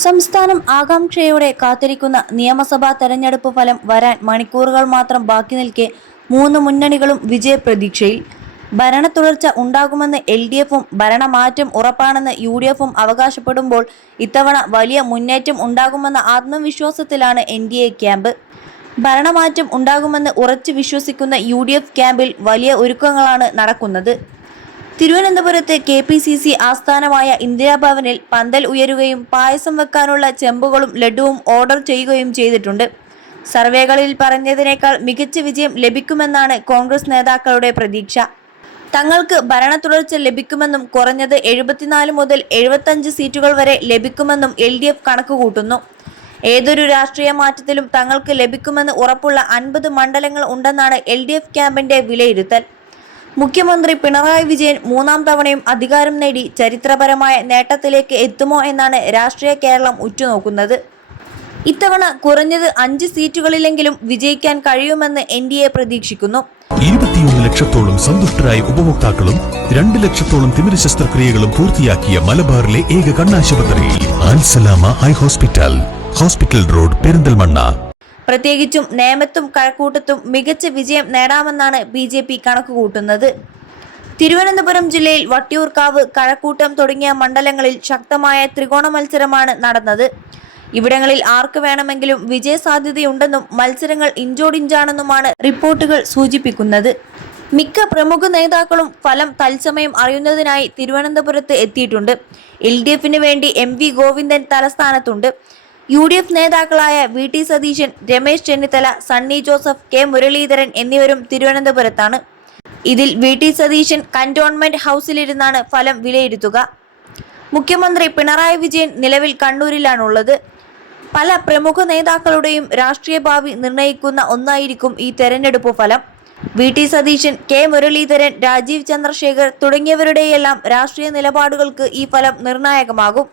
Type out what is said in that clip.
സംസ്ഥാനം ആകാംക്ഷയോടെ കാത്തിരിക്കുന്ന നിയമസഭാ തെരഞ്ഞെടുപ്പ് ഫലം വരാൻ മണിക്കൂറുകൾ മാത്രം ബാക്കി നിൽക്കെ മൂന്ന് മുന്നണികളും വിജയപ്രതീക്ഷയിൽ. ഭരണ തുടർച്ച ഉണ്ടാകുമെന്ന് LDFും ഭരണമാറ്റം ഉറപ്പാണെന്ന് UDFും അവകാശപ്പെടുമ്പോൾ ഇത്തവണ വലിയ മുന്നേറ്റം ഉണ്ടാകുമെന്ന ആത്മവിശ്വാസത്തിലാണ് NDA ക്യാമ്പ്. ഭരണമാറ്റം ഉണ്ടാകുമെന്ന് ഉറച്ചു വിശ്വസിക്കുന്ന UDF ക്യാമ്പിൽ വലിയ ഒരുക്കങ്ങളാണ് നടക്കുന്നത്. തിരുവനന്തപുരത്ത് KPCC ആസ്ഥാനമായ ഇന്ദിരാഭവനിൽ പന്തൽ ഉയരുകയും പായസം വെക്കാനുള്ള ചെമ്പുകളും ലഡുവും ഓർഡർ ചെയ്യുകയും ചെയ്തിട്ടുണ്ട്. സർവേകളിൽ പറഞ്ഞതിനേക്കാൾ മികച്ച വിജയം ലഭിക്കുമെന്നാണ് കോൺഗ്രസ് നേതാക്കളുടെ പ്രതീക്ഷ. തങ്ങൾക്ക് ഭരണ തുടർച്ച ലഭിക്കുമെന്നും കുറഞ്ഞത് 74 മുതൽ 75 സീറ്റുകൾ വരെ ലഭിക്കുമെന്നും LDF കണക്കുകൂട്ടുന്നു. ഏതൊരു രാഷ്ട്രീയ മാറ്റത്തിലും തങ്ങൾക്ക് ലഭിക്കുമെന്ന് ഉറപ്പുള്ള 50 മണ്ഡലങ്ങൾ ഉണ്ടെന്നാണ് LDF ക്യാമ്പിന്റെ വിലയിരുത്തൽ. മുഖ്യമന്ത്രി പിണറായി വിജയൻ മൂന്നാം തവണയും അധികാരം നേടി ചരിത്രപരമായ നേട്ടത്തിലേക്ക് എത്തുമോ എന്നാണ് രാഷ്ട്രീയ കേരളം ഉറ്റുനോക്കുന്നത്. ഇത്തവണ കുറഞ്ഞത് 5 സീറ്റുകളിലെങ്കിലും വിജയിക്കാൻ കഴിയുമെന്ന് NDA പ്രതീക്ഷിക്കുന്നു. 21 ലക്ഷത്തോളം സന്തുഷ്ടരായ ഉപഭോക്താക്കളും 2 ലക്ഷത്തോളം തിമിര ശസ്ത്രക്രിയകളും പൂർത്തിയാക്കിയ മലബാറിലെ ഏക കണ്ണാശുപത്രി Al Salama high hospital, hospital road, Perinthalmanna. പ്രത്യേകിച്ചും നേമത്തും കഴക്കൂട്ടത്തും മികച്ച വിജയം നേടാമെന്നാണ് BJP കണക്കുകൂട്ടുന്നത്. തിരുവനന്തപുരം ജില്ലയിൽ വട്ടിയൂർക്കാവ്, കഴക്കൂട്ടം തുടങ്ങിയ മണ്ഡലങ്ങളിൽ ശക്തമായ ത്രികോണ മത്സരമാണ് നടന്നത്. ഇവിടങ്ങളിൽ ആർക്ക് വേണമെങ്കിലും വിജയ സാധ്യതയുണ്ടെന്നും മത്സരങ്ങൾ ഇഞ്ചോടിഞ്ചാണെന്നുമാണ് റിപ്പോർട്ടുകൾ സൂചിപ്പിക്കുന്നത്. മിക്ക പ്രമുഖ നേതാക്കളും ഫലം തത്സമയം അറിയുന്നതിനായി തിരുവനന്തപുരത്ത് എത്തിയിട്ടുണ്ട്. LDFിന് വേണ്ടി MV ഗോവിന്ദൻ തലസ്ഥാനത്തുണ്ട്. UDF നേതാക്കളായ VT സതീശൻ, രമേശ് ചെന്നിത്തല, സണ്ണി ജോസഫ്, K മുരളീധരൻ എന്നിവരും തിരുവനന്തപുരത്താണ്. ഇതിൽ VT സതീശൻ കന്റോൺമെന്റ് ഹൗസിലിരുന്നാണ് ഫലം വിലയിരുത്തുക. മുഖ്യമന്ത്രി പിണറായി വിജയൻ നിലവിൽ കണ്ണൂരിലാണുള്ളത്. പല പ്രമുഖ നേതാക്കളുടെയും രാഷ്ട്രീയ ഭാവി നിർണയിക്കുന്ന ഒന്നായിരിക്കും ഈ തെരഞ്ഞെടുപ്പ് ഫലം. VT സതീശൻ, K മുരളീധരൻ, രാജീവ് ചന്ദ്രശേഖർ തുടങ്ങിയവരുടെയെല്ലാം രാഷ്ട്രീയ നിലപാടുകൾക്ക് ഈ ഫലം നിർണായകമാകും.